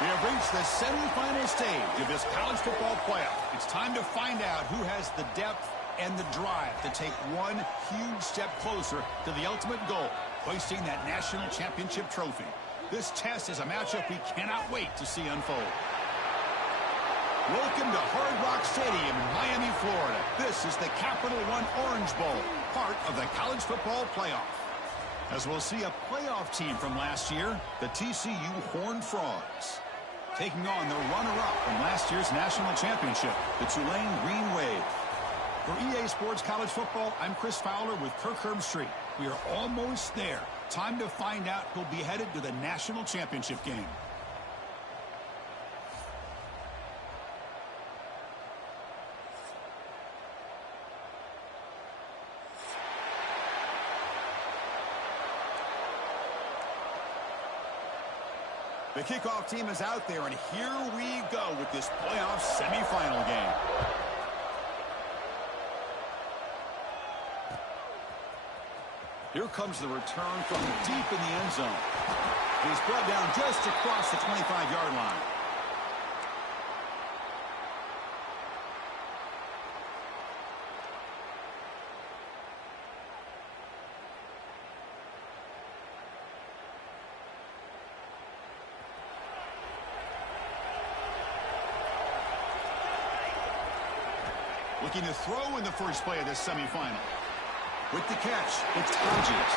We have reached the semifinal stage of this college football playoff. It's time to find out who has the depth and the drive to take one huge step closer to the ultimate goal, hoisting that national championship trophy. This test is a matchup we cannot wait to see unfold. Welcome to Hard Rock Stadium in Miami, Florida. This is the Capital One Orange Bowl, part of the college football playoff. As we'll see a playoff team from last year, the TCU Horned Frogs, taking on the runner-up from last year's national championship, the Tulane Green Wave. For EA Sports College Football, I'm Chris Fowler with Kirk Herbstreit. We are almost there. Time to find out who'll be headed to the national championship game. The kickoff team is out there, and here we go with this playoff semifinal game. Here comes the return from deep in the end zone. He's brought down just across the 25-yard line. Looking to throw in the first play of this semifinal. With the catch, it's Hodges.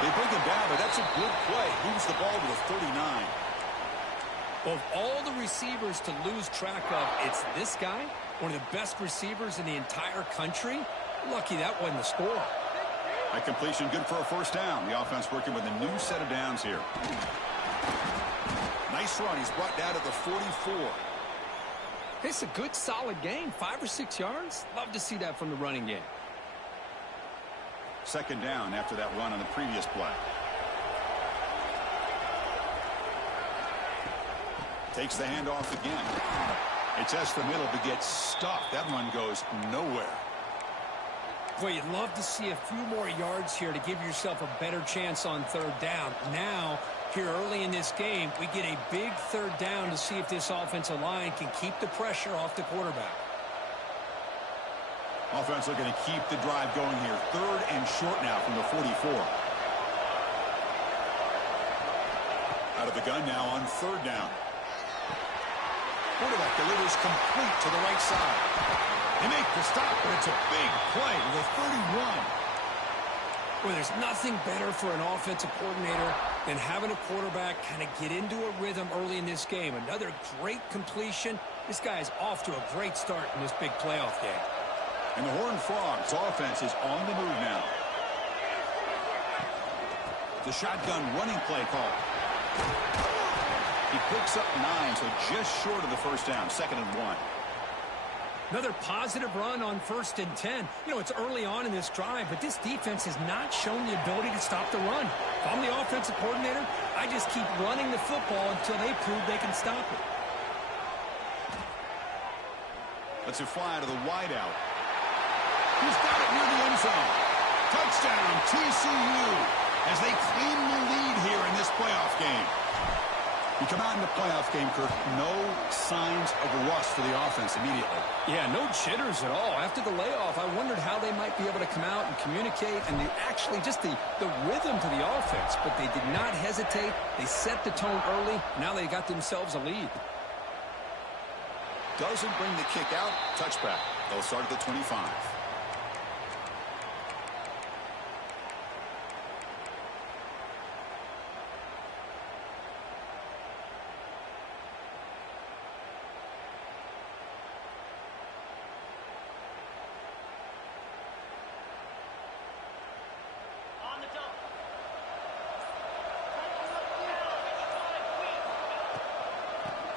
They bring him down, but that's a good play. Moves the ball to the 39. Of all the receivers to lose track of, it's this guy, one of the best receivers in the entire country. Lucky that wasn't the score. That completion good for a first down. The offense working with a new set of downs here. Nice run. He's brought down to the 44. It's a good, solid game. 5 or 6 yards. Love to see that from the running game. Second down after that run on the previous play. Takes the handoff again. It's S the middle, but gets stuffed. That run goes nowhere. Boy, you'd love to see a few more yards here to give yourself a better chance on third down. Now, here early in this game, we get a big third down to see if this offensive line can keep the pressure off the quarterback. Offense looking to keep the drive going here. Third and short now from the 44. Out of the gun now on third down. Quarterback delivers complete to the right side. They make the stop, but it's a big play to the 31. Well, there's nothing better for an offensive coordinator than having a quarterback kind of get into a rhythm early in this game. Another great completion. This guy is off to a great start in this big playoff game. And the Horned Frogs offense is on the move now. The shotgun running play call. He picks up 9, so just short of the first down, 2nd and 1. Another positive run on 1st and 10. You know, it's early on in this drive, but this defense has not shown the ability to stop the run. If I'm the offensive coordinator, I just keep running the football until they prove they can stop it. Let's fly to the wideout. He's got it near the end zone. Touchdown, TCU, as they claim the lead here in this playoff game. You come out in the playoff game, Kirk, no signs of rust for the offense immediately. Yeah, no jitters at all. After the layoff, I wondered how they might be able to come out and communicate and actually just the rhythm to the offense. But they did not hesitate. They set the tone early. Now they got themselves a lead. Doesn't bring the kick out. Touchback. They'll start at the 25.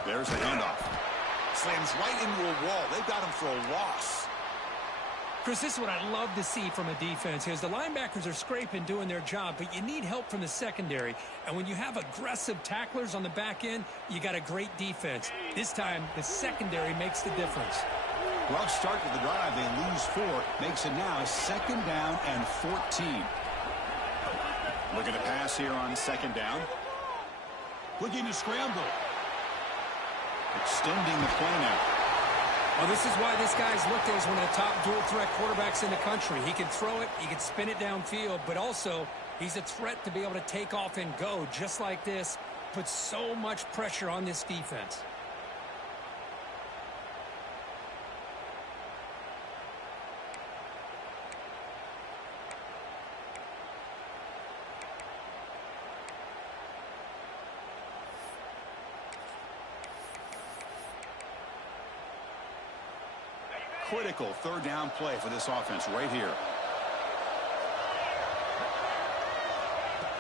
There's the handoff. Slams right into a wall. They've got him for a loss. Chris, this is what I love to see from a defense. Is the linebackers are scraping, doing their job, but you need help from the secondary. And when you have aggressive tacklers on the back end, you got a great defense. This time, the secondary makes the difference. Rough start to the drive. They lose 4. Makes it now a 2nd down and 14. Looking to pass here on 2nd down. Looking to scramble. Extending the play now. Well, this is why this guy's looked at as one of the top dual-threat quarterbacks in the country. He can throw it, he can spin it downfield, but also he's a threat to be able to take off and go just like this. Puts so much pressure on this defense. Critical third down play for this offense right here.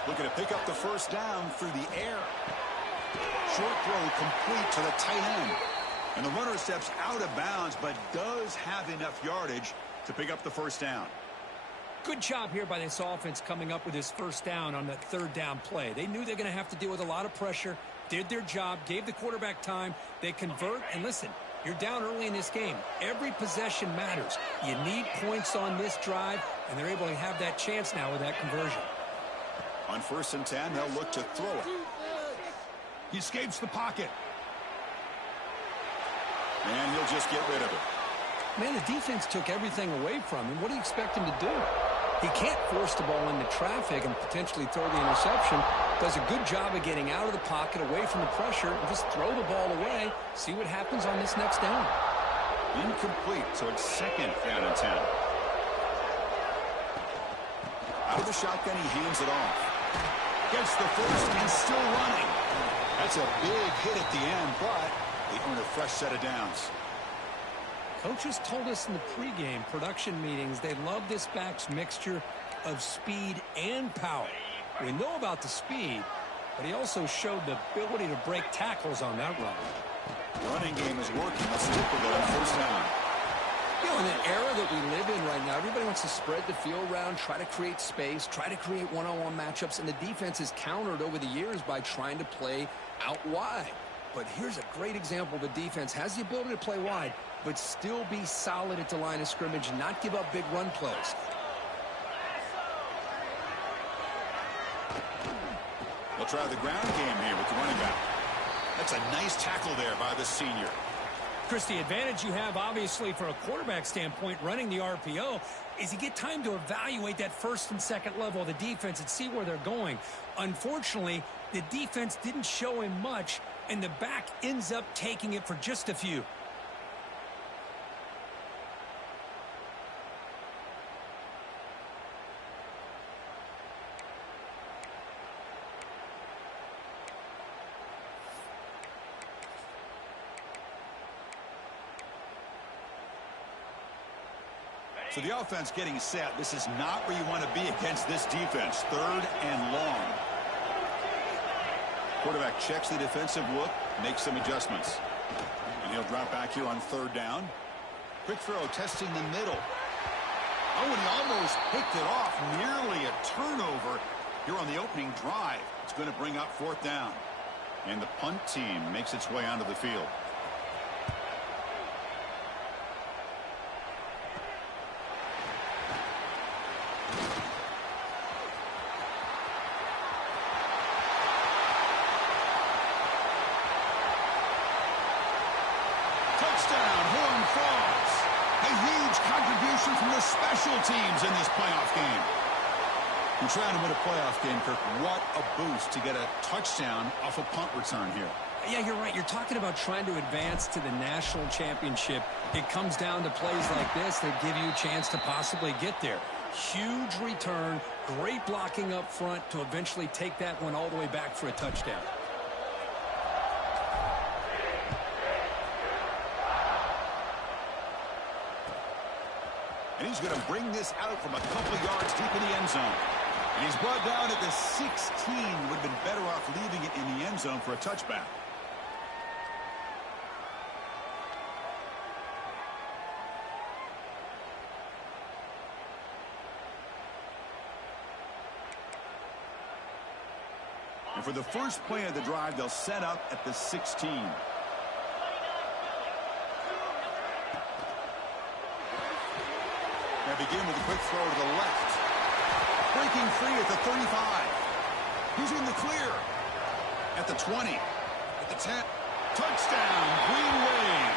Looking to pick up the first down through the air. Short throw complete to the tight end. And the runner steps out of bounds, but does have enough yardage to pick up the first down. Good job here by this offense coming up with his first down on that third down play. They knew they're going to have to deal with a lot of pressure, did their job, gave the quarterback time. They convert, and listen, you're down early in this game. Every possession matters. You need points on this drive, and they're able to have that chance now with that conversion. On 1st and 10, they'll look to throw it. He escapes the pocket. And he'll just get rid of it. Man, the defense took everything away from him. What do you expect him to do? He can't force the ball into traffic and potentially throw the interception. Does a good job of getting out of the pocket, away from the pressure, and just throw the ball away. See what happens on this next down. Incomplete, so it's 2nd down and 10. Out of the shotgun, he hands it off. Gets the first and still running. That's a big hit at the end, but they earn a fresh set of downs. Coaches told us in the pregame production meetings they love this back's mixture of speed and power. We know about the speed, but he also showed the ability to break tackles on that run. Running game is working. Let's stick with it on 1st down. You know, in the era that we live in right now, everybody wants to spread the field around, try to create space, try to create one-on-one matchups, and the defense is countered over the years by trying to play out wide. But here's a great example of a defense has the ability to play wide, but still be solid at the line of scrimmage, not give up big run plays. They'll try the ground game here with the running back. That's a nice tackle there by the senior. Chris, the advantage you have, obviously, for a quarterback standpoint, running the RPO, is you get time to evaluate that 1st and 2nd level of the defense and see where they're going. Unfortunately, the defense didn't show him much, and the back ends up taking it for just a few. So the offense getting set. This is not where you want to be against this defense. 3rd and long. Quarterback checks the defensive look, makes some adjustments. And he'll drop back here on 3rd down. Quick throw testing the middle. Oh, and he almost picked it off. Nearly a turnover here on the opening drive. It's going to bring up 4th down. And the punt team makes its way onto the field. From the special teams in this playoff game. You're trying to win a playoff game, Kirk. What a boost to get a touchdown off a punt return here. Yeah, you're right. You're talking about trying to advance to the national championship. It comes down to plays like this that give you a chance to possibly get there. Huge return, great blocking up front to eventually take that one all the way back for a touchdown. And he's going to bring this out from a couple yards deep in the end zone. And he's brought down at the 16. Would have been better off leaving it in the end zone for a touchback. And for the first play of the drive, they'll set up at the 16. They begin with a quick throw to the left. Breaking free at the 35. He's in the clear. At the 20. At the 10. Touchdown, Green Wave.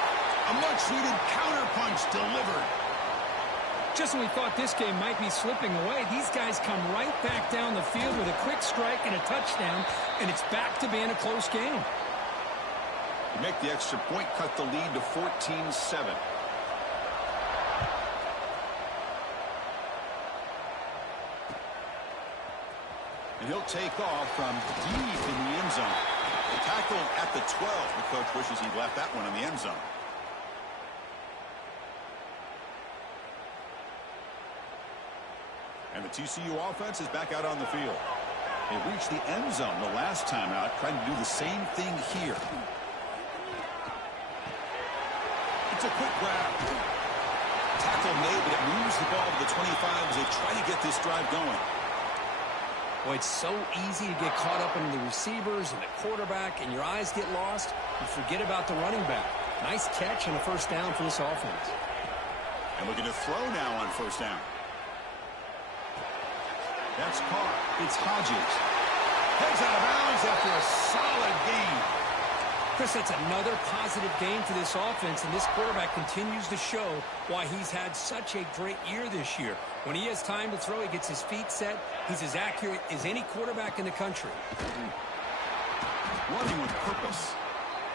A much-needed counterpunch delivered. Just when we thought this game might be slipping away, these guys come right back down the field with a quick strike and a touchdown, and it's back to being a close game. To make the extra point, cut the lead to 14-7. And he'll take off from deep in the end zone. Tackled at the 12. The coach wishes he'd left that one in the end zone. And the TCU offense is back out on the field. They reached the end zone the last time out, trying to do the same thing here. It's a quick grab. Tackle made, but it moves the ball to the 25 as they try to get this drive going. Boy, it's so easy to get caught up in the receivers and the quarterback, and your eyes get lost. You forget about the running back. Nice catch and a first down for this offense. And looking to throw now on first down. That's Carr. It's Hodges. Heads out of bounds after a solid game. Chris, that's another positive game for this offense, and this quarterback continues to show why he's had such a great year this year. When he has time to throw, he gets his feet set. He's as accurate as any quarterback in the country. Running with purpose.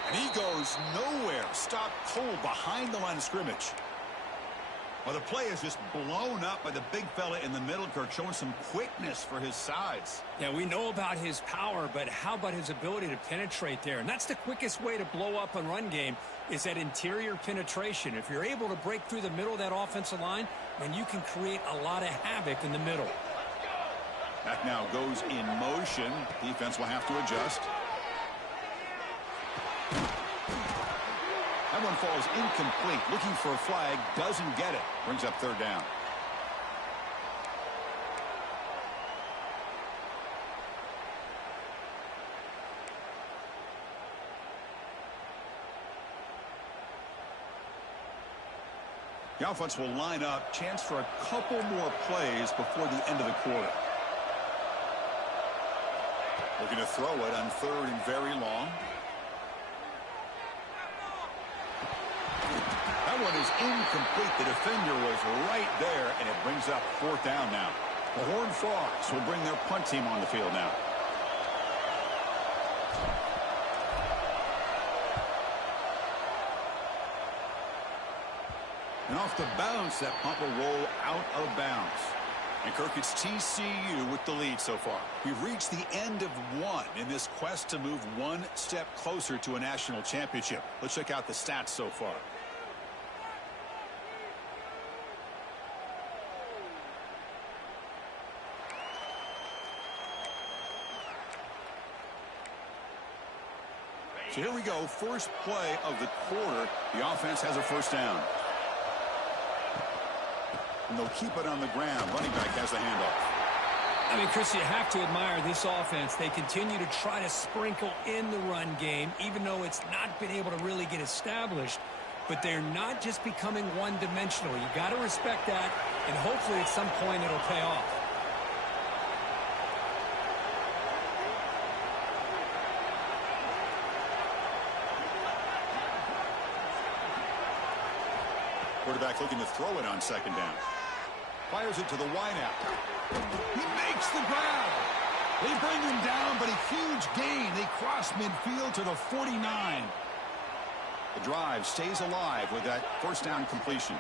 And he goes nowhere. Stopped cold behind the line of scrimmage. Well, the play is just blown up by the big fella in the middle, Kirk, showing some quickness for his size. Yeah, we know about his power, but how about his ability to penetrate there? And that's the quickest way to blow up a run game, is that interior penetration. If you're able to break through the middle of that offensive line, then you can create a lot of havoc in the middle. Back now goes in motion. Defense will have to adjust. That one falls incomplete. Looking for a flag. Doesn't get it. Brings up third down. The offense will line up. Chance for a couple more plays before the end of the quarter. Looking to throw it on third and very long. That one is incomplete. The defender was right there, and it brings up fourth down now. The Horned Frogs will bring their punt team on the field now. And off the bounce, that punt will roll out of bounds. And Kirk, it's TCU with the lead so far. We've reached the end of one in this quest to move one step closer to a national championship. Let's check out the stats so far. So here we go. First play of the quarter. The offense has a first down. And they'll keep it on the ground. Running back has the handoff. I mean, Chris, you have to admire this offense. They continue to try to sprinkle in the run game, even though it's not been able to really get established. But they're not just becoming one-dimensional. You got to respect that, and hopefully at some point it'll pay off. Quarterback looking to throw it on second down. Fires it to the wideout. He makes the grab. They bring him down, but a huge gain. They cross midfield to the 49. The drive stays alive with that first down completion.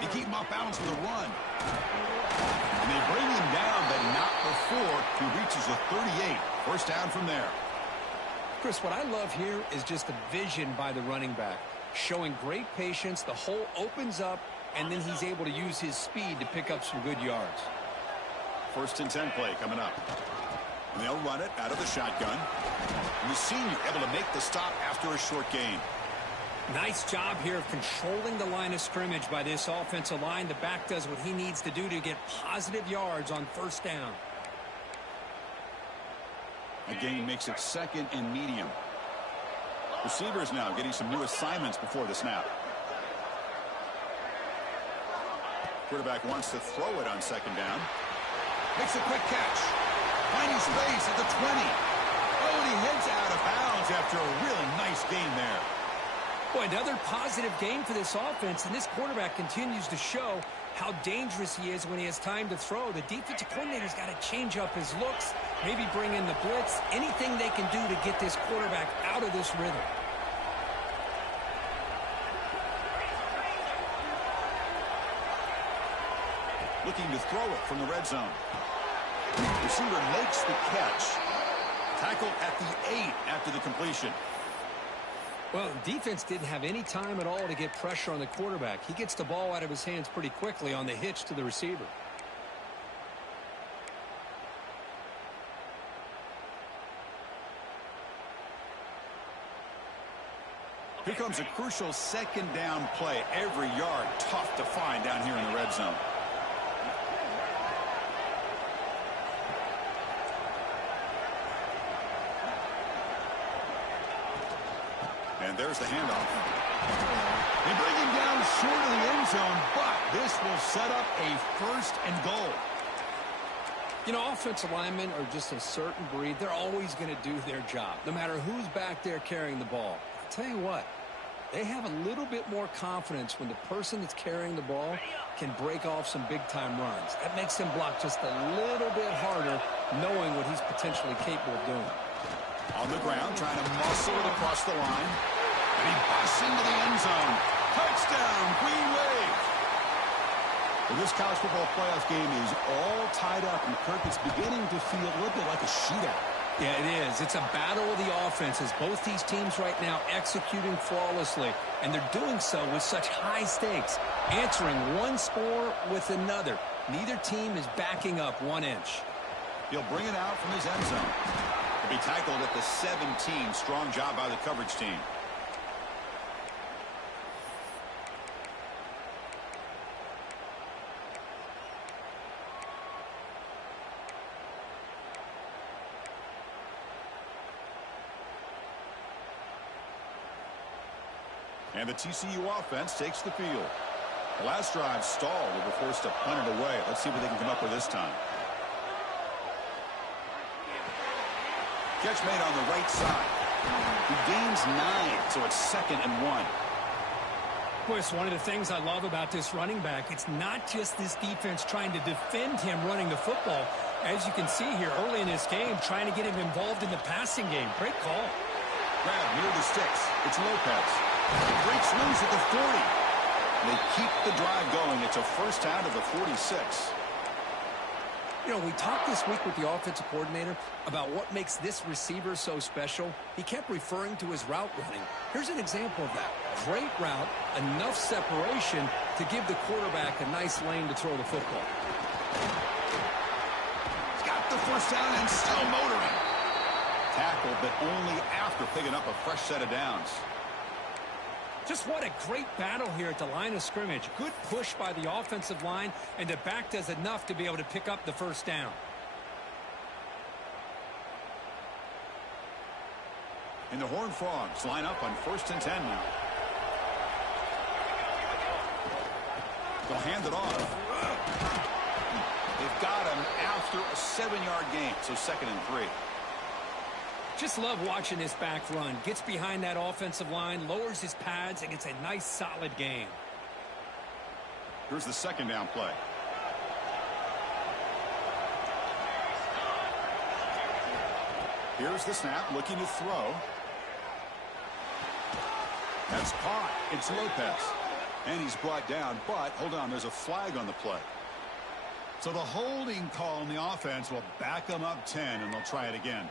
They keep him off balance with a run. And they bring him down, but not before he reaches the 38. First down from there. Chris, what I love here is just the vision by the running back. Showing great patience, the hole opens up, and then he's able to use his speed to pick up some good yards. First and 10 play coming up. And they'll run it out of the shotgun. And the senior able to make the stop after a short gain. Nice job here of controlling the line of scrimmage by this offensive line. The back does what he needs to do to get positive yards on first down. A gain makes it second and medium. Receivers now getting some new assignments before the snap. Quarterback wants to throw it on second down. Makes a quick catch. Finding space at the 20. Oh, he heads out of bounds after a really nice gain there. Boy, another positive game for this offense, and this quarterback continues to show how dangerous he is when he has time to throw. The defensive coordinator's got to change up his looks, maybe bring in the blitz, anything they can do to get this quarterback out of this rhythm. Looking to throw it from the red zone. Receiver makes the catch. Tackle at the 8 after the completion. Well, defense didn't have any time at all to get pressure on the quarterback. He gets the ball out of his hands pretty quickly on the hitch to the receiver. Here comes a crucial second down play. Every yard tough to find down here in the red zone. And there's the handoff. They bring him down short of the end zone, but this will set up a 1st and goal. You know, offensive linemen are just a certain breed. They're always going to do their job, no matter who's back there carrying the ball. I'll tell you what, they have a little bit more confidence when the person that's carrying the ball can break off some big-time runs. That makes him block just a little bit harder, knowing what he's potentially capable of doing. On the ground, trying to muscle it across the line. And he busts into the end zone. Touchdown, Green Wave. Well, this college football playoff game is all tied up, and Kirk, it's beginning to feel a little bit like a shootout. Yeah, it is. It's a battle of the offenses. Both these teams right now executing flawlessly, and they're doing so with such high stakes, answering one score with another. Neither team is backing up 1 inch. He'll bring it out from his end zone. He'll be tackled at the 17. Strong job by the coverage team. And the TCU offense takes the field. The last drive stalled. They were forced to punt it away. Let's see what they can come up with this time. Catch made on the right side. He gains 9, so it's 2nd and 1. Boy, it's one of the things I love about this running back. It's not just this defense trying to defend him running the football. As you can see here early in this game, trying to get him involved in the passing game. Great call. Grab near the sticks. It's Lopez. Great swings at the 40. They keep the drive going. It's a first down to the 46. You know, we talked this week with the offensive coordinator about what makes this receiver so special. He kept referring to his route running. Here's an example of that. Great route, enough separation to give the quarterback a nice lane to throw the football. He's got the first down and still motoring. Tackle, but only after picking up a fresh set of downs. Just what a great battle here at the line of scrimmage. Good push by the offensive line, and the back does enough to be able to pick up the first down. And the Horned Frogs line up on 1st and 10 now. They'll hand it off. They've got him after a 7-yard gain, so 2nd and 3. Just love watching this back run. Gets behind that offensive line, lowers his pads, and gets a nice solid gain. Here's the 2nd down play. Here's the snap, looking to throw. That's caught. It's Lopez. And he's brought down, but hold on, there's a flag on the play. So the holding call on the offense will back them up 10, and they'll try it again.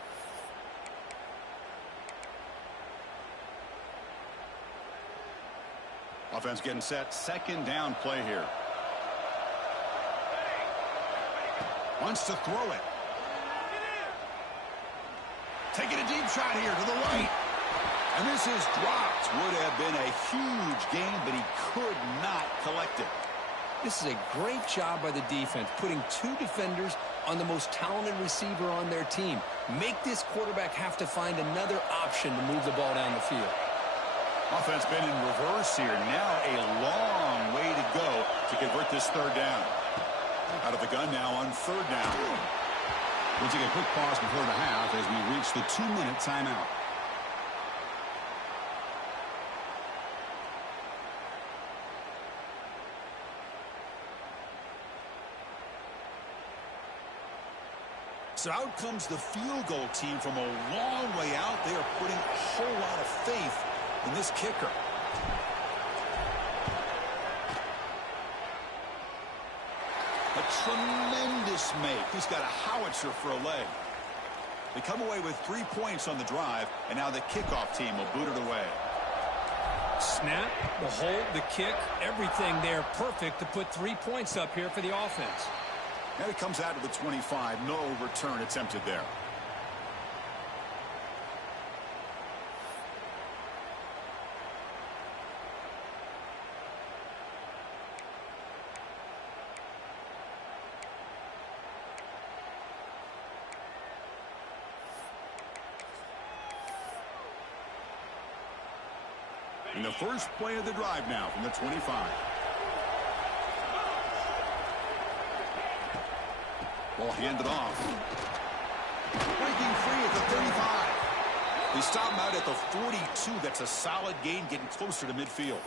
Offense getting set. 2nd down play here. Wants to throw it. Taking a deep shot here to the right. And this is dropped. Would have been a huge gain, but he could not collect it. This is a great job by the defense, putting 2 defenders on the most talented receiver on their team. Make this quarterback have to find another option to move the ball down the field. Offense been in reverse here. Now a long way to go to convert this 3rd down. Out of the gun now on 3rd down. We'll take a quick pause before the half as we reach the 2-minute timeout. So out comes the field goal team from a long way out. They are putting a whole lot of faith in this kicker. A tremendous make. He's got a howitzer for a leg. They come away with 3 points on the drive, and now the kickoff team will boot it away. Snap, the hold, the kick, everything there perfect to put 3 points up here for the offense. And it comes out to the 25. No return attempted there. And the first play of the drive now from the 25. Ball handed off. Breaking free at the 35. They stop him out at the 42. That's a solid gain, getting closer to midfield.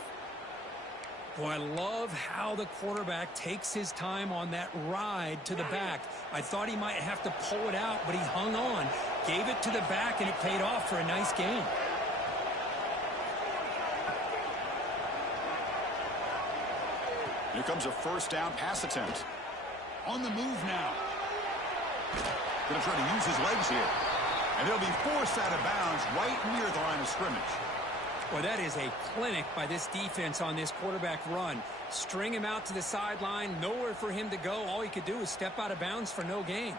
Boy, I love how the quarterback takes his time on that ride to the back. I thought he might have to pull it out, but he hung on, gave it to the back, and it paid off for a nice gain. Here comes a first down pass attempt. On the move now. Going to try to use his legs here. And he'll be forced out of bounds right near the line of scrimmage. Well, that is a clinic by this defense on this quarterback run. String him out to the sideline, nowhere for him to go. All he could do is step out of bounds for no gain.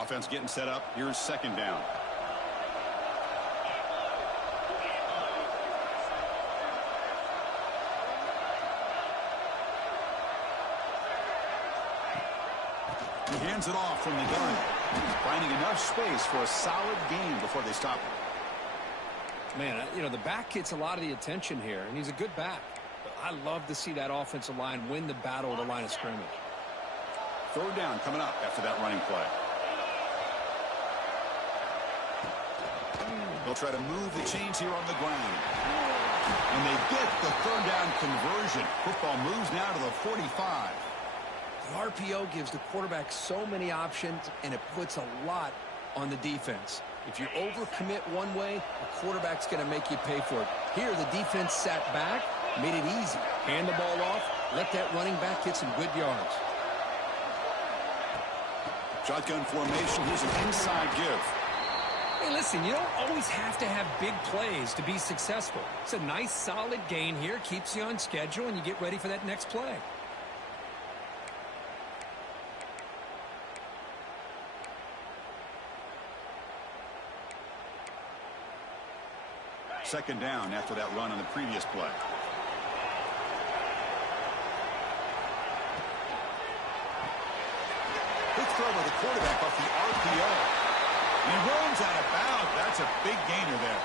Offense getting set up. Here's second down. He hands it off from the gun, finding enough space for a solid gain before they stop him. Man, you know, the back gets a lot of the attention here, and he's a good back. But I love to see that offensive line win the battle at the line of scrimmage. Third down coming up after that running play. They'll try to move the chains here on the ground. And they get the third down conversion. Football moves now to the 45. The RPO gives the quarterback so many options, and it puts a lot on the defense. If you overcommit one way, the quarterback's going to make you pay for it. Here, the defense sat back, made it easy. Hand the ball off, let that running back get some good yards. Shotgun formation. Here's an inside give. Hey, listen, you don't always have to have big plays to be successful. It's a nice, solid gain here. Keeps you on schedule, and you get ready for that next play. Second down after that run on the previous play. Quick throw by the quarterback off the RPO. He runs out of bounds. That's a big gainer there.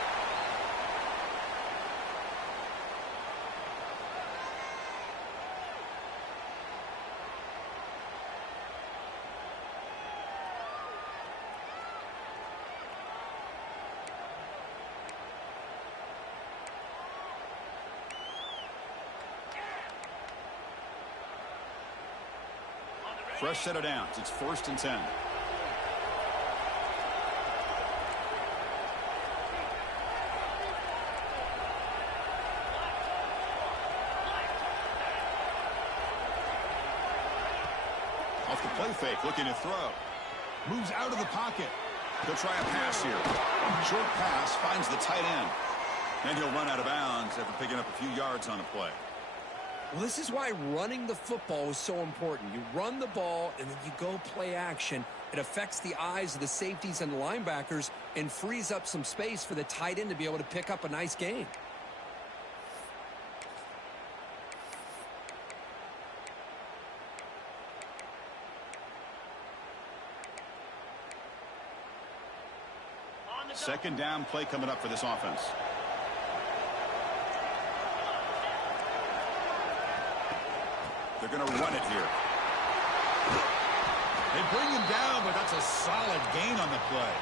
Fresh set of downs. It's 1st and 10. Off the play fake, looking to throw. Moves out of the pocket. He'll try a pass here. Short pass finds the tight end. And he'll run out of bounds after picking up a few yards on a play. Well, this is why running the football is so important. You run the ball, and then you go play action. It affects the eyes of the safeties and the linebackers and frees up some space for the tight end to be able to pick up a nice gain. Second down play coming up for this offense. They're going to run it here. They bring him down, but that's a solid gain on the play.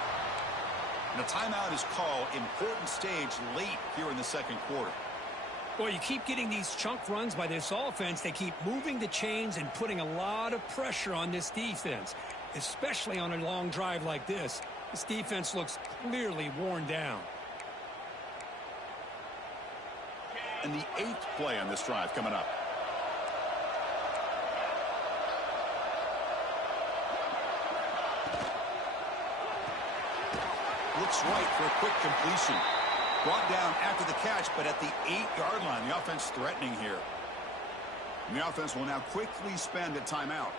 And a timeout is called. Important stage late here in the second quarter. Well, you keep getting these chunk runs by this offense. They keep moving the chains and putting a lot of pressure on this defense, especially on a long drive like this. This defense looks clearly worn down. And the 8th play on this drive coming up. Looks right for a quick completion. Brought down after the catch, but at the 8-yard line. The offense threatening here. And the offense will now quickly spend a timeout.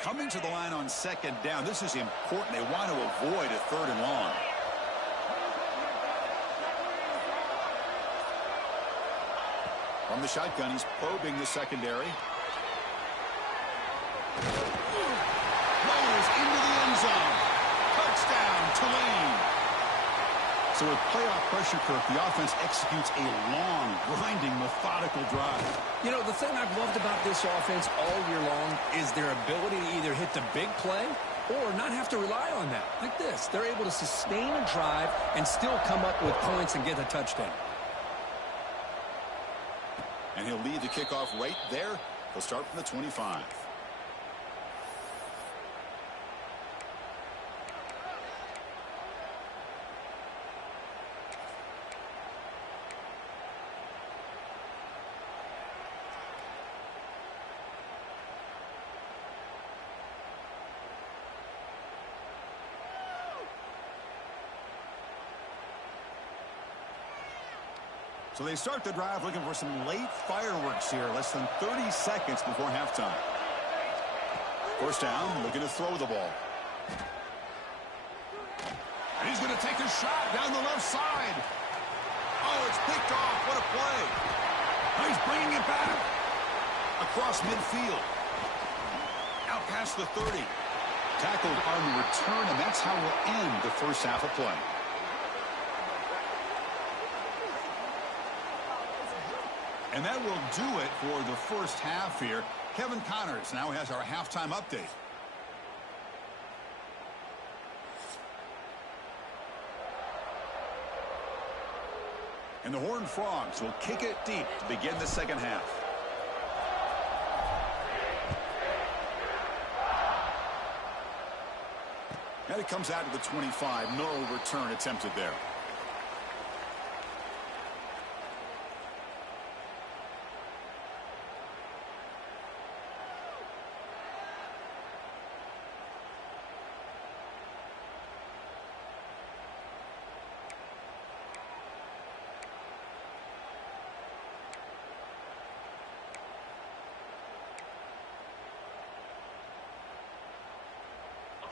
Coming to the line on second down. This is important. They want to avoid a 3rd and long. From the shotgun, he's probing the secondary. Rolls into the end zone. Touchdown, Tulane. So with playoff pressure, Kirk, the offense executes a long, grinding, methodical drive. You know, the thing I've loved about this offense all year long is their ability to either hit the big play or not have to rely on that. Like this, they're able to sustain a drive and still come up with points and get a touchdown. And he'll lead the kickoff right there. He'll start from the 25. So they start the drive looking for some late fireworks here, less than 30 seconds before halftime. First down, looking to throw the ball. And he's going to take a shot down the left side. Oh, it's picked off. What a play. Oh, he's bringing it back. Across midfield. Out past the 30. Tackled on the return, and that's how we'll end the first half of play. And that will do it for the first half here. Kevin Connors now has our halftime update. And the Horned Frogs will kick it deep to begin the second half. And it comes out to the 25. No return attempted there.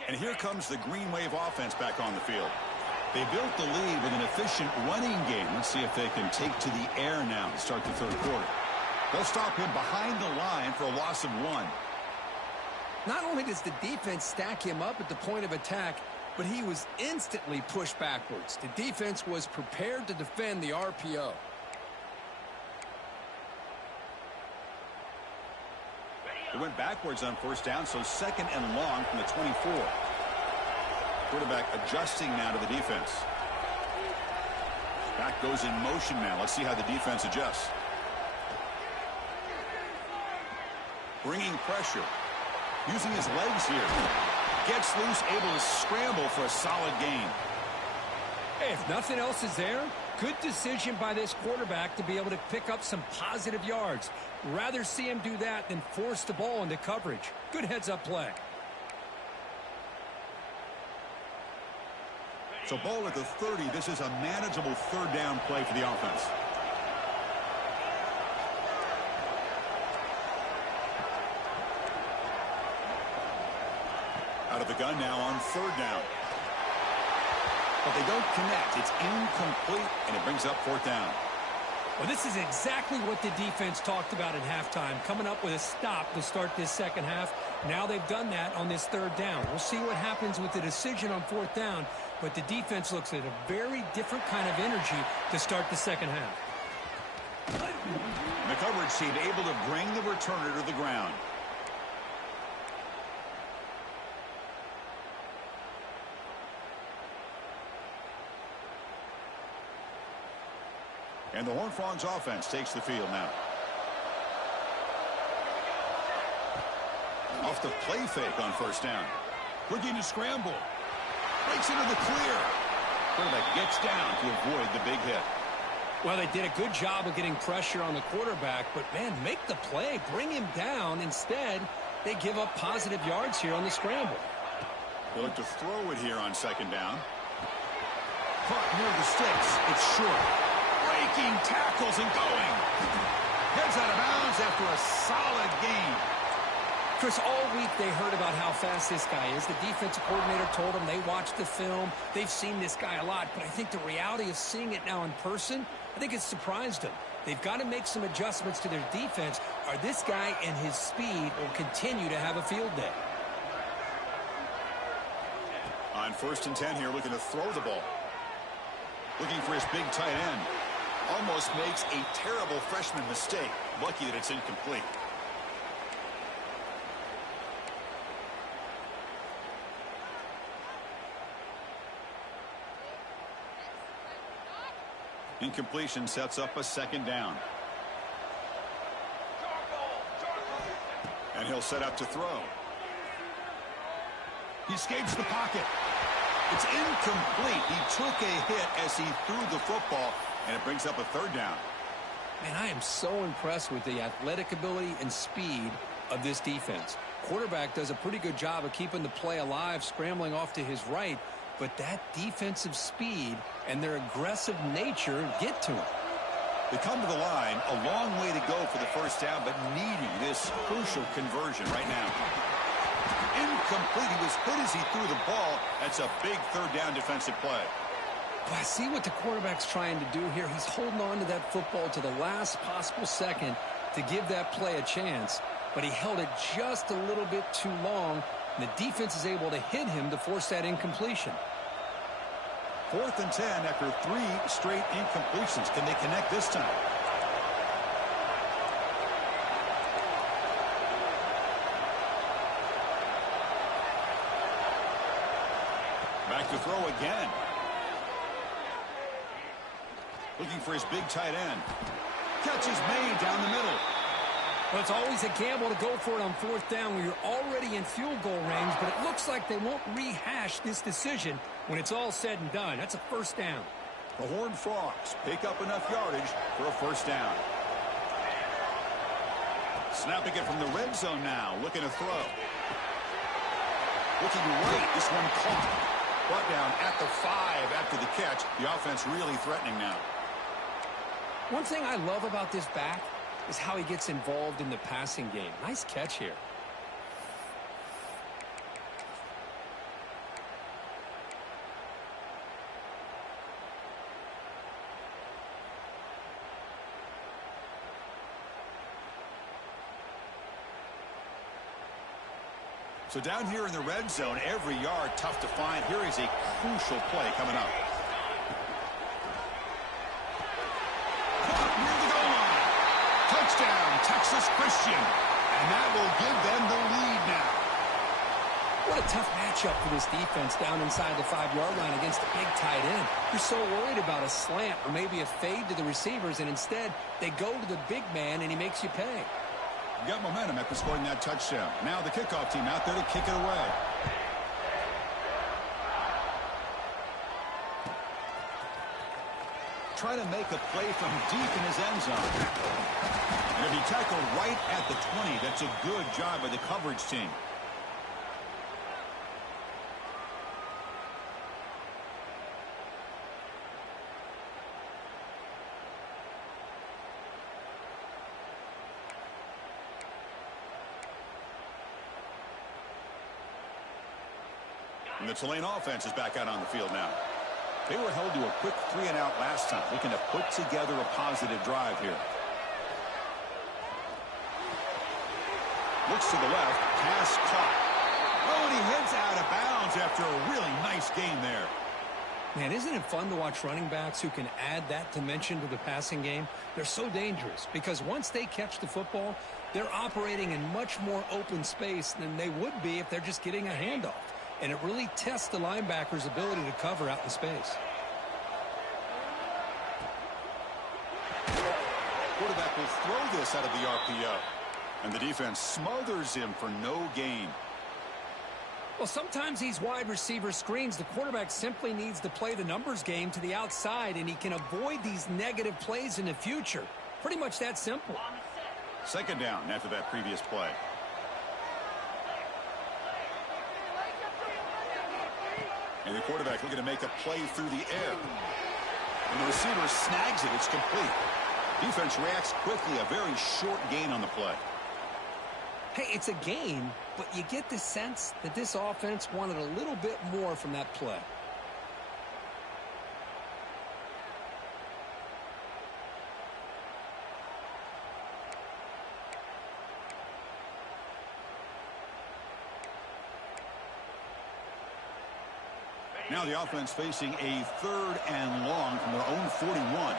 And here comes the Green Wave offense back on the field. They built the lead with an efficient running game. Let's see if they can take to the air now to start the third quarter. They'll stop him behind the line for a loss of 1. Not only does the defense stack him up at the point of attack, but he was instantly pushed backwards. The defense was prepared to defend the RPO. They went backwards on first down, so second and long from the 24. Quarterback adjusting now to the defense. Back goes in motion now. Let's see how the defense adjusts. Bringing pressure. Using his legs here. Gets loose, able to scramble for a solid gain. Hey, if nothing else is there, good decision by this quarterback to be able to pick up some positive yards. Rather see him do that than force the ball into coverage. Good heads-up play. So ball at the 30. This is a manageable third down play for the offense. Out of the gun now on third down. But they don't connect. It's incomplete, and it brings up fourth down. Well, this is exactly what the defense talked about at halftime, coming up with a stop to start this second half. Now they've done that on this third down. We'll see what happens with the decision on fourth down, but the defense looks at a very different kind of energy to start the second half. The coverage team able to bring the returner to the ground. And the Horned Frogs offense takes the field now. Off the play fake on first down. Looking to scramble. Breaks into the clear. Quarterback gets down to avoid the big hit. Well, they did a good job of getting pressure on the quarterback, but, man, make the play. Bring him down. Instead, they give up positive yards here on the scramble. They look to throw it here on second down. Caught near the sticks. It's short. Breaking tackles and going. Heads out of bounds after a solid game. Chris, all week they heard about how fast this guy is. The defensive coordinator told them they watched the film. They've seen this guy a lot, but I think the reality of seeing it now in person, I think it's surprised them. They've got to make some adjustments to their defense, or this guy and his speed will continue to have a field day. On 1st and 10 here, looking to throw the ball. Looking for his big tight end. Almost makes a terrible freshman mistake. Lucky that it's incomplete. Incompletion sets up a second down. And he'll set up to throw. He escapes the pocket. It's incomplete. He took a hit as he threw the football, and it brings up a third down. Man, I am so impressed with the athletic ability and speed of this defense. Quarterback does a pretty good job of keeping the play alive, scrambling off to his right, but that defensive speed and their aggressive nature get to him. They come to the line, a long way to go for the first down, but needing this crucial conversion right now. Incomplete. He was hit as he threw the ball. That's a big third down defensive play. Well, I see what the quarterback's trying to do here. He's holding on to that football to the last possible second to give that play a chance, but he held it just a little bit too long, and the defense is able to hit him to force that incompletion. 4th and 10 after 3 straight incompletions. Can they connect this time? Back to throw again. Looking for his big tight end. Catch is made down the middle. Well, it's always a gamble to go for it on 4th down when you're already in field goal range, but it looks like they won't rehash this decision when it's all said and done. That's a first down. The Horned Frogs pick up enough yardage for a first down. Snapping it from the red zone now, looking to throw. Looking right, this one caught. Brought down at the 5 after the catch. The offense really threatening now. One thing I love about this back is how he gets involved in the passing game. Nice catch here. So down here in the red zone, every yard tough to find. Here is a crucial play coming up. Caught near the goal line. Touchdown, Texas Christian. And that will give them the lead now. What a tough matchup for this defense down inside the 5-yard line against the big tight end. You're so worried about a slant or maybe a fade to the receivers, and instead they go to the big man and he makes you pay. Got momentum after scoring that touchdown. Now the kickoff team out there to kick it away. Try to make a play from deep in his end zone. And if he tackled right at the 20, that's a good job by the coverage team. And the Tulane offense is back out on the field now. They were held to a quick 3-and-out last time, looking to put together a positive drive here. Looks to the left, pass caught. Oh, and he heads out of bounds after a really nice game there. Man, isn't it fun to watch running backs who can add that dimension to the passing game? They're so dangerous because once they catch the football, they're operating in much more open space than they would be if they're just getting a handoff. And it really tests the linebacker's ability to cover out in space. Quarterback will throw this out of the RPO. And the defense smothers him for no gain. Well, sometimes these wide receiver screens, the quarterback simply needs to play the numbers game to the outside, and he can avoid these negative plays in the future. Pretty much that simple. Second down after that previous play. And the quarterback looking to make a play through the air. And the receiver snags it. It's complete. Defense reacts quickly. A very short gain on the play. Hey, it's a gain, but you get the sense that this offense wanted a little bit more from that play. Now the offense facing a 3rd and long from their own 41.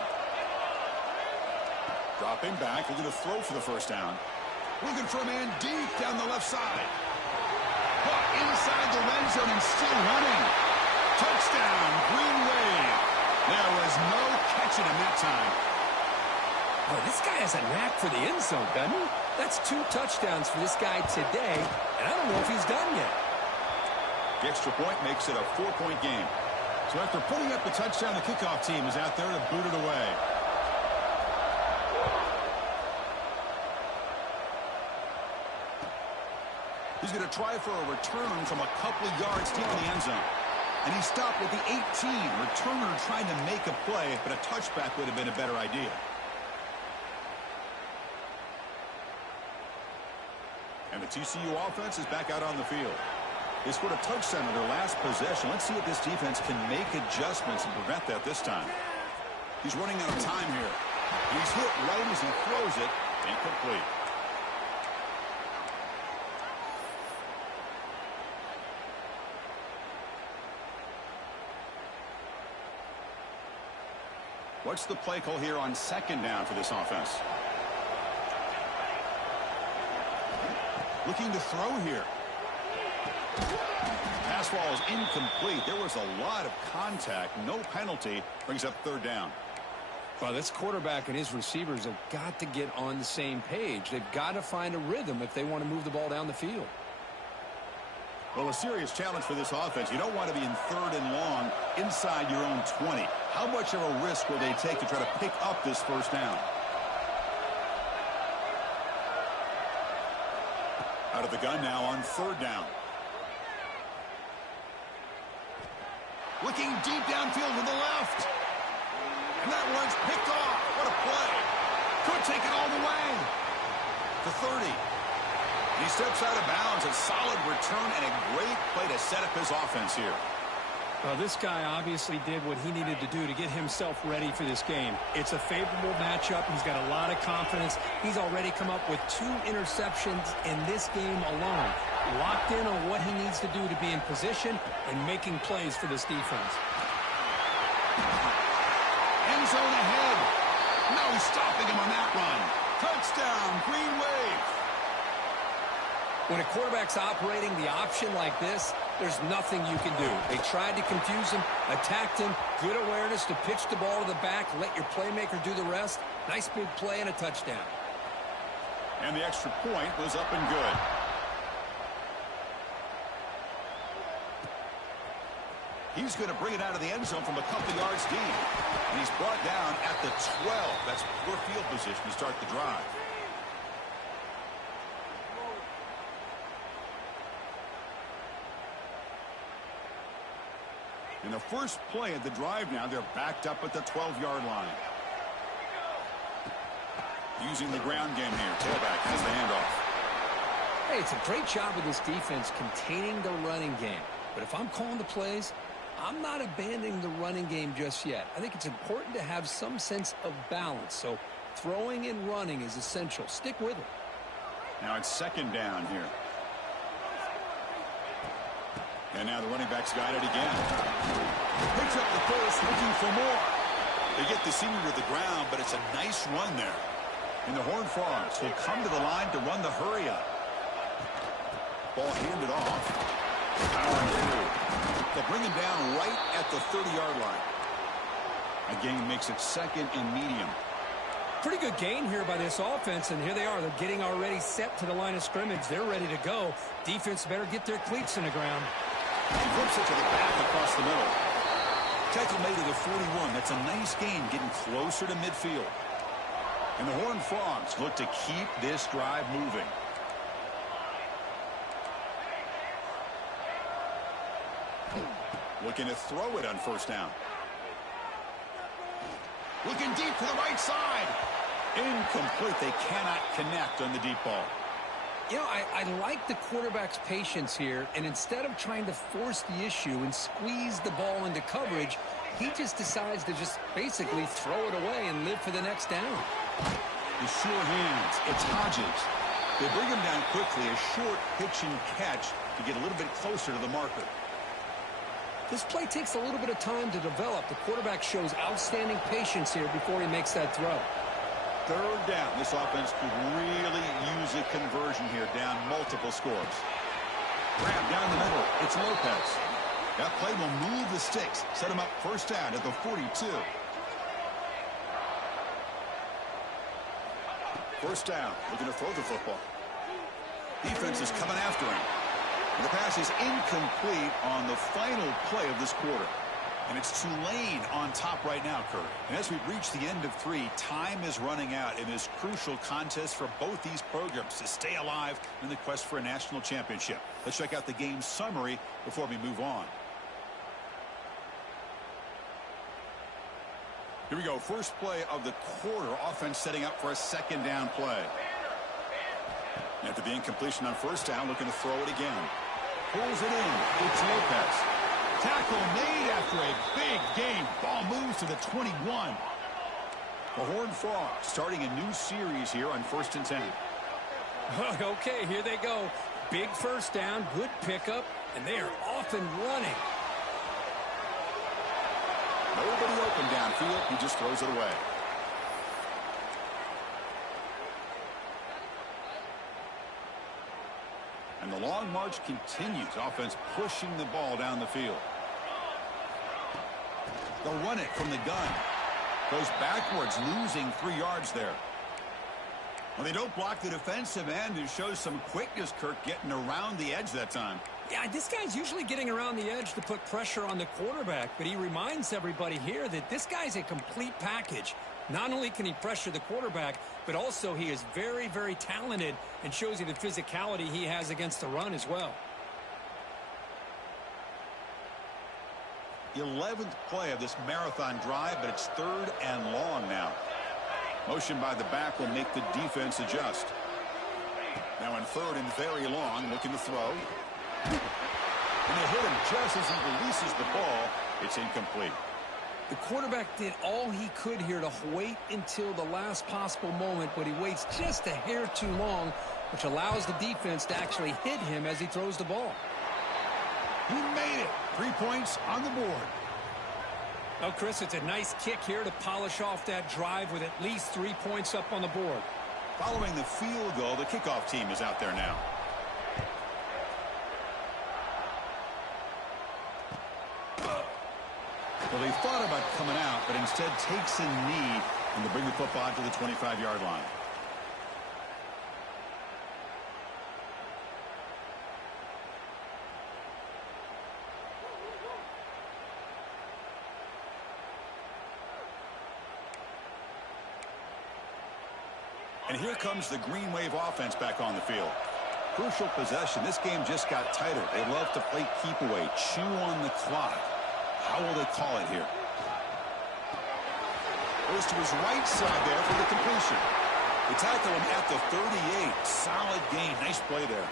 Dropping back, looking to throw for the first down. Looking for a man deep down the left side. Caught inside the red zone and still running. Touchdown, Green Wave. There was no catching him that time. Boy, this guy has a knack for the end zone, doesn't he? That's 2 touchdowns for this guy today, and I don't know if he's done yet. The extra point makes it a 4-point game. So after putting up the touchdown, the kickoff team is out there to boot it away. He's going to try for a return from a couple of yards deep in the end zone. And he stopped at the 18. Returner trying to make a play, but a touchback would have been a better idea. And the TCU offense is back out on the field. They scored a touchdown in their last possession. Let's see if this defense can make adjustments and prevent that this time. He's running out of time here. He's hit right as he throws it. Incomplete. What's the play call here on 2nd down for this offense? Looking to throw here. Pass ball is incomplete. There was a lot of contact. No penalty. Brings up 3rd down. Well, this quarterback and his receivers have got to get on the same page. They've got to find a rhythm if they want to move the ball down the field. Well, a serious challenge for this offense. You don't want to be in 3rd and long inside your own 20. How much of a risk will they take to try to pick up this first down? Out of the gun now on 3rd down. Looking deep downfield to the left. And that one's picked off. What a play. Could take it all the way. To 30. He steps out of bounds. A solid return and a great play to set up his offense here. Well, this guy obviously did what he needed to do to get himself ready for this game. It's a favorable matchup. He's got a lot of confidence. He's already come up with 2 interceptions in this game alone. Locked in on what he needs to do to be in position and making plays for this defense. End zone ahead. No stopping him on that run. Touchdown, Green Wave. When a quarterback's operating the option like this, there's nothing you can do. They tried to confuse him, attacked him, good awareness to pitch the ball to the back, let your playmaker do the rest. Nice big play and a touchdown. And the extra point was up and good. He's going to bring it out of the end zone from a couple yards deep. And he's brought down at the 12. That's poor field position to start the drive. In the first play of the drive now, they're backed up at the 12-yard line. Using the ground game here. Tailback has the handoff. Hey, it's a great job of this defense containing the running game. But if I'm calling the plays, I'm not abandoning the running game just yet. I think it's important to have some sense of balance. So throwing and running is essential. Stick with it. Now it's second down here. And now the running back's got it again. Picks up the first, looking for more. They get the senior to the ground, but it's a nice run there. And the Horned Frogs will come to the line to run the hurry up. Ball handed off. They'll bring him down right at the 30-yard line. A gain makes it second and medium. Pretty good gain here by this offense, and here they are. They're getting already set to the line of scrimmage. They're ready to go. Defense better get their cleats in the ground. He flips it to the back across the middle. Tackle made at the 41. That's a nice gain, getting closer to midfield. And the Horned Frogs look to keep this drive moving. Looking to throw it on first down. Looking deep to the right side. Incomplete. They cannot connect on the deep ball. You know, I like the quarterback's patience here, and instead of trying to force the issue and squeeze the ball into coverage, he just decides to just basically throw it away and live for the next down. The sure hands. It's Hodges. They bring him down quickly. A short pitch and catch to get a little bit closer to the marker. This play takes a little bit of time to develop. The quarterback shows outstanding patience here before he makes that throw. Third down. This offense could really use a conversion here, down multiple scores. Grab down the middle. It's Lopez. That play will move the sticks. Set him up first down at the 42. First down. Looking to throw the football. Defense is coming after him. And the pass is incomplete on the final play of this quarter. And it's Tulane on top right now, Kurt. And as we reach the end of 3, time is running out in this crucial contest for both these programs to stay alive in the quest for a national championship. Let's check out the game summary before we move on. Here we go. First play of the quarter. Offense setting up for a second down play. After the incompletion on first down, looking to throw it again. Pulls it in. It's Lopez. Tackle made after a big game. Ball moves to the 21. The Horned Frogs starting a new series here on 1st and 10. Okay, here they go. Big first down, good pickup, and they are off and running. Nobody open downfield. He just throws it away. And the long march continues. Offense pushing the ball down the field. They'll run it from the gun. Goes backwards, losing 3 yards there. Well, they don't block the defensive end. It shows some quickness, Kirk, getting around the edge that time. Yeah, this guy's usually getting around the edge to put pressure on the quarterback, but he reminds everybody here that this guy's a complete package. Not only can he pressure the quarterback, but also he is very, very talented and shows you the physicality he has against the run as well. 11th play of this marathon drive, but it's 3rd and long now. Motion by the back will make the defense adjust. Now in 3rd and very long, looking to throw. And they hit him just as he releases the ball. It's incomplete. The quarterback did all he could here to wait until the last possible moment, but he waits just a hair too long, which allows the defense to actually hit him as he throws the ball. He made it. 3 points on the board. Oh, Chris, it's a nice kick here to polish off that drive with at least 3 points up on the board. Following the field goal, the kickoff team is out there now. Well, they thought about coming out, but instead takes a knee, and they bring the football to the 25-yard line. And here comes the Green Wave offense back on the field. Crucial possession. This game just got tighter. They love to play keep away, chew on the clock. How will they call it here? Goes to his right side there for the completion. They tackle him at the 38. Solid gain. Nice play there.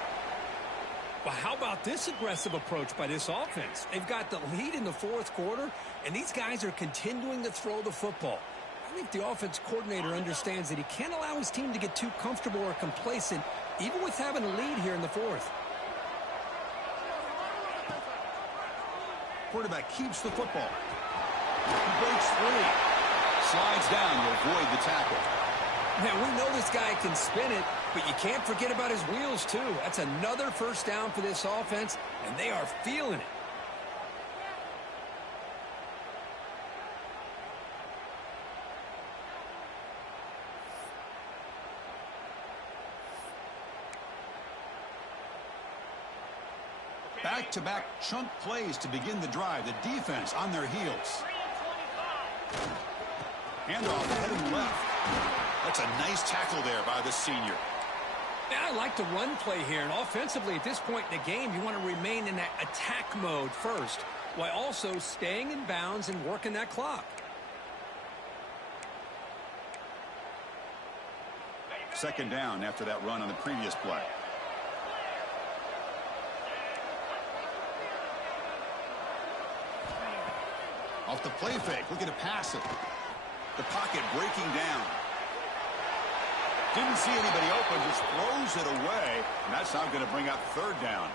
Well, how about this aggressive approach by this offense? They've got the lead in the fourth quarter, and these guys are continuing to throw the football. I think the offense coordinator understands that he can't allow his team to get too comfortable or complacent, even with having a lead here in the fourth. Quarterback keeps the football. He breaks free. Slides down to avoid the tackle. Now, we know this guy can spin it, but you can't forget about his wheels, too. That's another first down for this offense, and they are feeling it. Back-to-back chunk plays to begin the drive. The defense on their heels. Handoff heading left. That's a nice tackle there by the senior. Yeah, I like to run play here, and offensively at this point in the game, you want to remain in that attack mode first, while also staying in bounds and working that clock. Second down after that run on the previous play. Off the play fake, looking to pass it. The pocket breaking down. Didn't see anybody open, just throws it away, and that's not going to bring up third down.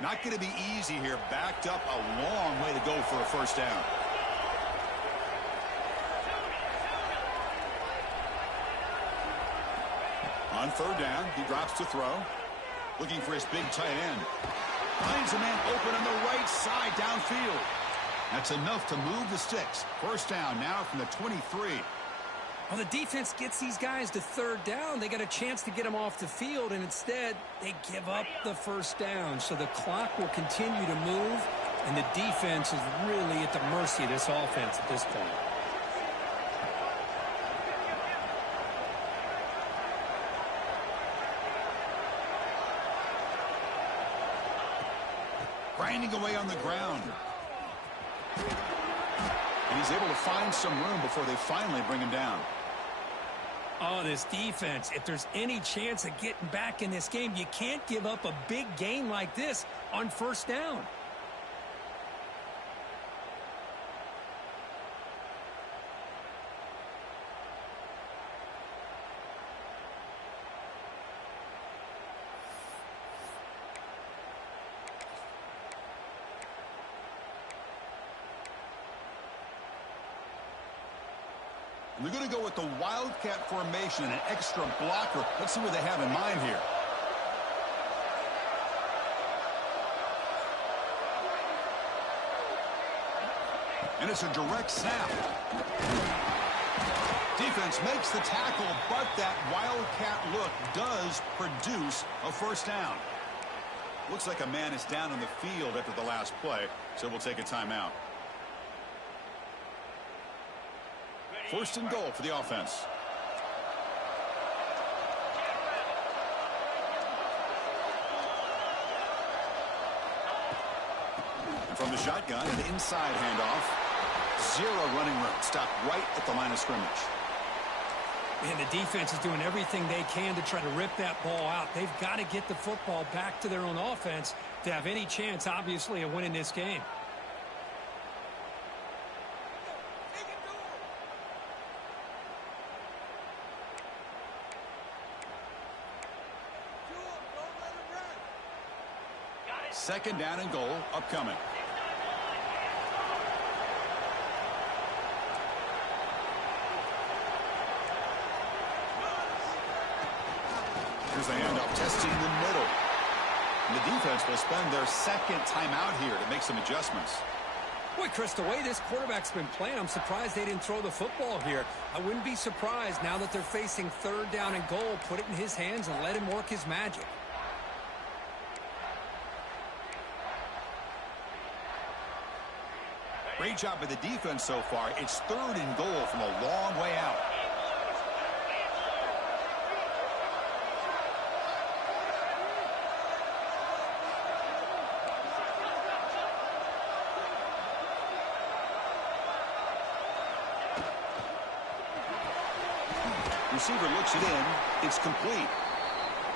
Not going to be easy here. Backed up a long way to go for a first down. On third down, he drops to throw. Looking for his big tight end. Finds a man open on the right side downfield. That's enough to move the sticks. First down now from the 23. Well, the defense gets these guys to third down. They got a chance to get them off the field, and instead they give up the first down. So the clock will continue to move, and the defense is really at the mercy of this offense at this point. Grinding away on the ground. And he's able to find some room before they finally bring him down. Oh, this defense, if there's any chance of getting back in this game, you can't give up a big gain like this on first down. And they're going to go with the Wildcat formation and an extra blocker. Let's see what they have in mind here. And it's a direct snap. Defense makes the tackle, but that Wildcat look does produce a first down. Looks like a man is down on the field after the last play, so we'll take a timeout. First and goal for the offense. And from the shotgun, an inside handoff. Zero running room. Stopped right at the line of scrimmage. And the defense is doing everything they can to try to rip that ball out. They've got to get the football back to their own offense to have any chance, obviously, of winning this game. Second down and goal upcoming. Here's the handoff, testing the middle. And the defense will spend their second timeout here to make some adjustments. Boy, Chris, the way this quarterback's been playing, I'm surprised they didn't throw the football here. I wouldn't be surprised now that they're facing third down and goal. Put it in his hands and let him work his magic. Great job by the defense so far. It's third and goal from a long way out. Receiver looks it in. It's complete.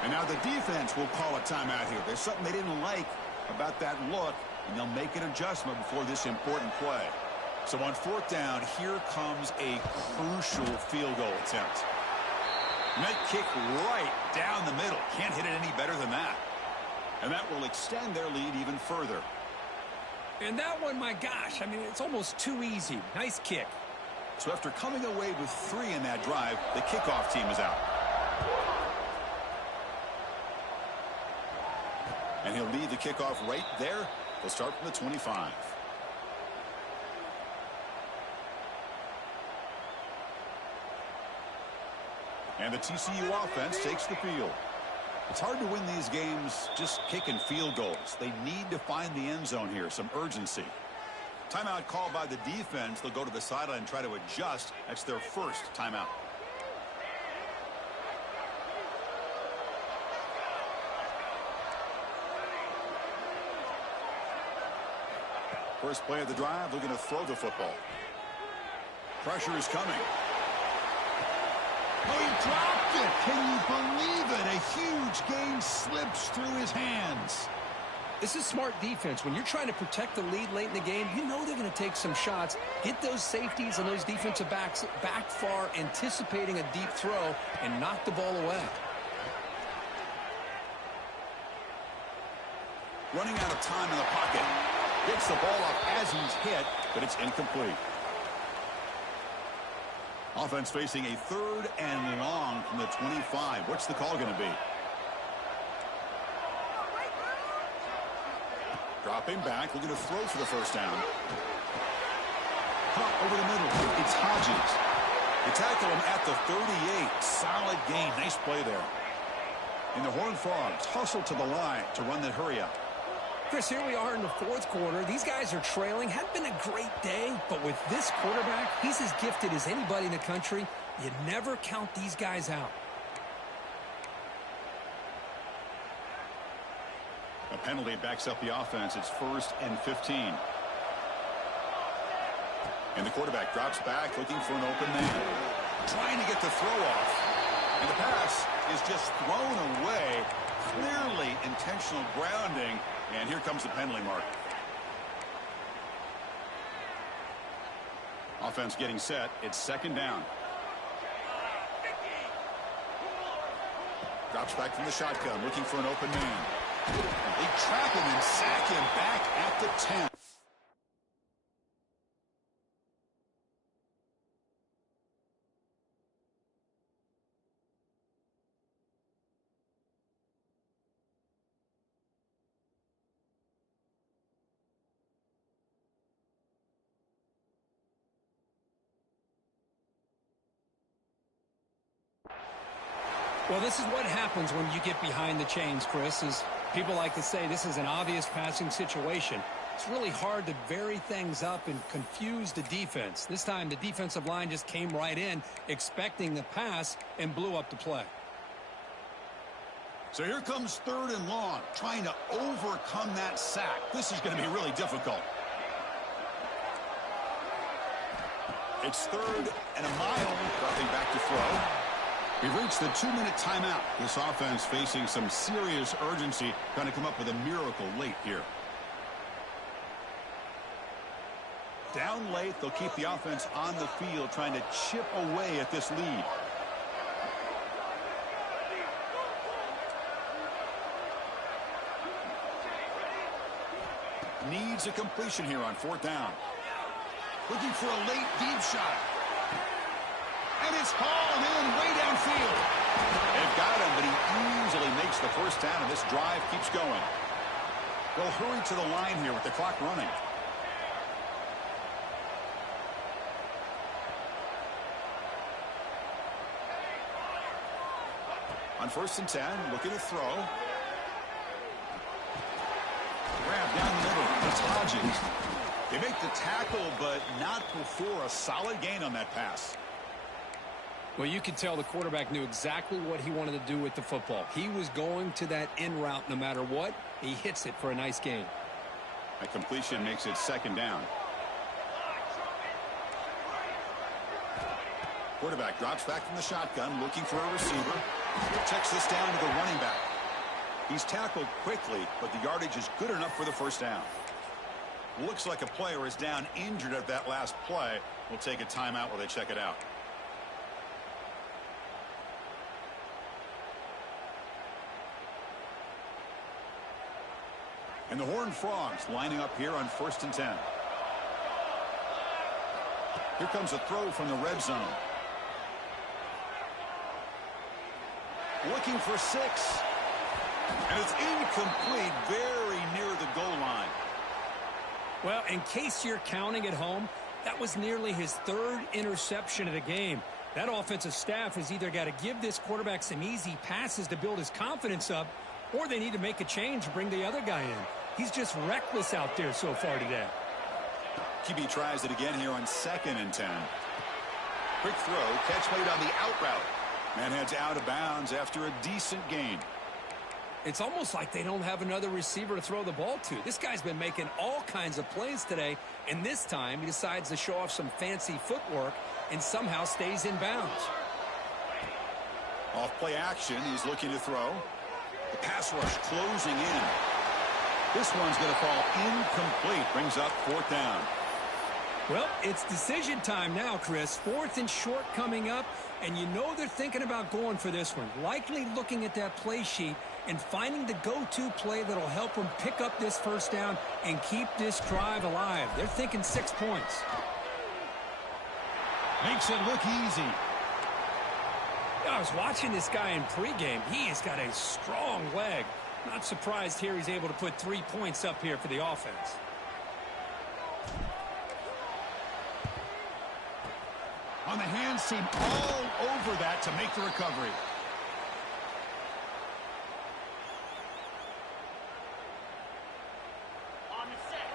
And now the defense will call a timeout here. There's something they didn't like about that look, and they'll make an adjustment before this important play. So on fourth down, here comes a crucial field goal attempt. Net kick right down the middle. Can't hit it any better than that. And that will extend their lead even further. And that one, my gosh, I mean, it's almost too easy. Nice kick. So after coming away with 3 in that drive, the kickoff team is out. And he'll lead the kickoff right there. They'll start from the 25. And the TCU offense takes the field. It's hard to win these games just kicking field goals. They need to find the end zone here, some urgency. Timeout called by the defense. They'll go to the sideline and try to adjust. That's their first timeout. First play of the drive, looking to throw the football. Pressure is coming. Oh, he dropped it. Can you believe it? A huge gain slips through his hands. This is smart defense. When you're trying to protect the lead late in the game, you know they're going to take some shots. Get those safeties and those defensive backs back far, anticipating a deep throw, and knock the ball away. Running out of time in the pocket. Gets the ball up as he's hit, but it's incomplete. Offense facing a 3rd and long from the 25. What's the call going to be? Dropping back, looking to throw for the first down. Caught over the middle. It's Hodges. They tackle him at the 38. Solid gain. Nice play there. And the Horned Frogs hustle to the line to run the hurry up. Chris, here we are in the 4th quarter. These guys are trailing. Hadn't been a great day, but with this quarterback, he's as gifted as anybody in the country. You never count these guys out. A penalty backs up the offense. It's 1st and 15. And the quarterback drops back, looking for an open man. Trying to get the throw off. And the pass is just thrown away. Clearly intentional grounding. And here comes the penalty mark. Offense getting set. It's 2nd down. Drops back from the shotgun, looking for an open man. They trap him and sack him back at the 10. Well, this is what happens when you get behind the chains, Chris. Is people like to say this is an obvious passing situation. It's really hard to vary things up and confuse the defense. This time the defensive line just came right in, expecting the pass, and blew up the play. So here comes 3rd and long, trying to overcome that sack. This is going to be really difficult. It's 3rd and a mile, dropping back to throw. We've reached the 2-minute timeout. This offense facing some serious urgency, trying to come up with a miracle late here. Down late, they'll keep the offense on the field, trying to chip away at this lead. Needs a completion here on 4th down. Looking for a late deep shot. And it's hauled in way downfield. They've got him, but he easily makes the first down, and this drive keeps going. They'll hurry to the line here with the clock running. On 1st and 10, looking to throw. Grab down the middle. It's Hodges. They make the tackle, but not before a solid gain on that pass. Well, you could tell the quarterback knew exactly what he wanted to do with the football. He was going to that in route no matter what. He hits it for a nice gain. A completion makes it 2nd down. Quarterback drops back from the shotgun, looking for a receiver. Checks this down to the running back. He's tackled quickly, but the yardage is good enough for the first down. Looks like a player is down injured at that last play. We'll take a timeout while they check it out. And the Horned Frogs lining up here on 1st and 10. Here comes a throw from the red zone. Looking for 6. And it's incomplete, very near the goal line. Well, in case you're counting at home, that was nearly his 3rd interception of the game. That offensive staff has either got to give this quarterback some easy passes to build his confidence up, or they need to make a change and bring the other guy in. He's just reckless out there so far today. QB tries it again here on 2nd and 10. Quick throw, catch made on the out route. Man heads out of bounds after a decent gain. It's almost like they don't have another receiver to throw the ball to. This guy's been making all kinds of plays today, and this time he decides to show off some fancy footwork and somehow stays in bounds. Off play action, he's looking to throw. The pass rush closing in. This one's going to fall incomplete. Brings up 4th down. Well, it's decision time now, Chris. 4th and short coming up, and you know they're thinking about going for this one. Likely looking at that play sheet and finding the go-to play that'll help them pick up this first down and keep this drive alive. They're thinking 6 points. Makes it look easy. I was watching this guy in pregame. He has got a strong leg. Not surprised here he's able to put 3 points up here for the offense. On the hands team all over that to make the recovery. On the set.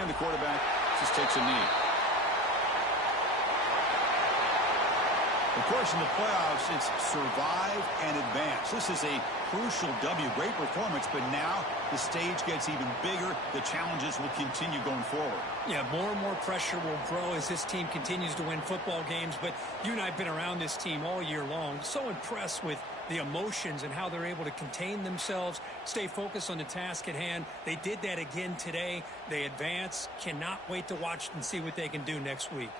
And the quarterback just takes a knee. Of course, in the playoffs, it's survive and advance. This is a crucial W. Great performance, but now the stage gets even bigger. The challenges will continue going forward. Yeah, more and more pressure will grow as this team continues to win football games. But you and I have been around this team all year long. So impressed with the emotions and how they're able to contain themselves, stay focused on the task at hand. They did that again today. They advance. Cannot wait to watch and see what they can do next week.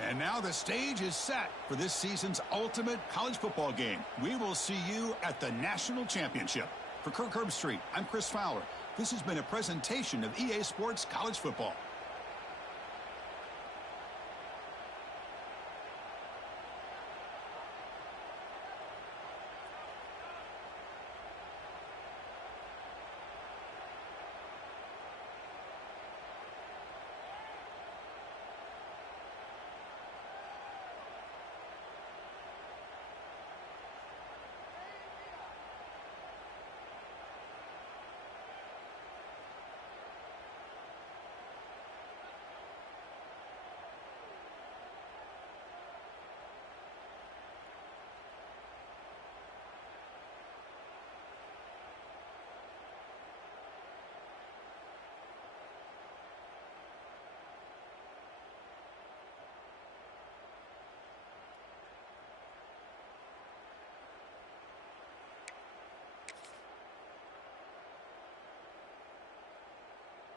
And now the stage is set for this season's ultimate college football game. We will see you at the National Championship. For Kirk Herbstreit, I'm Chris Fowler. This has been a presentation of EA Sports College Football.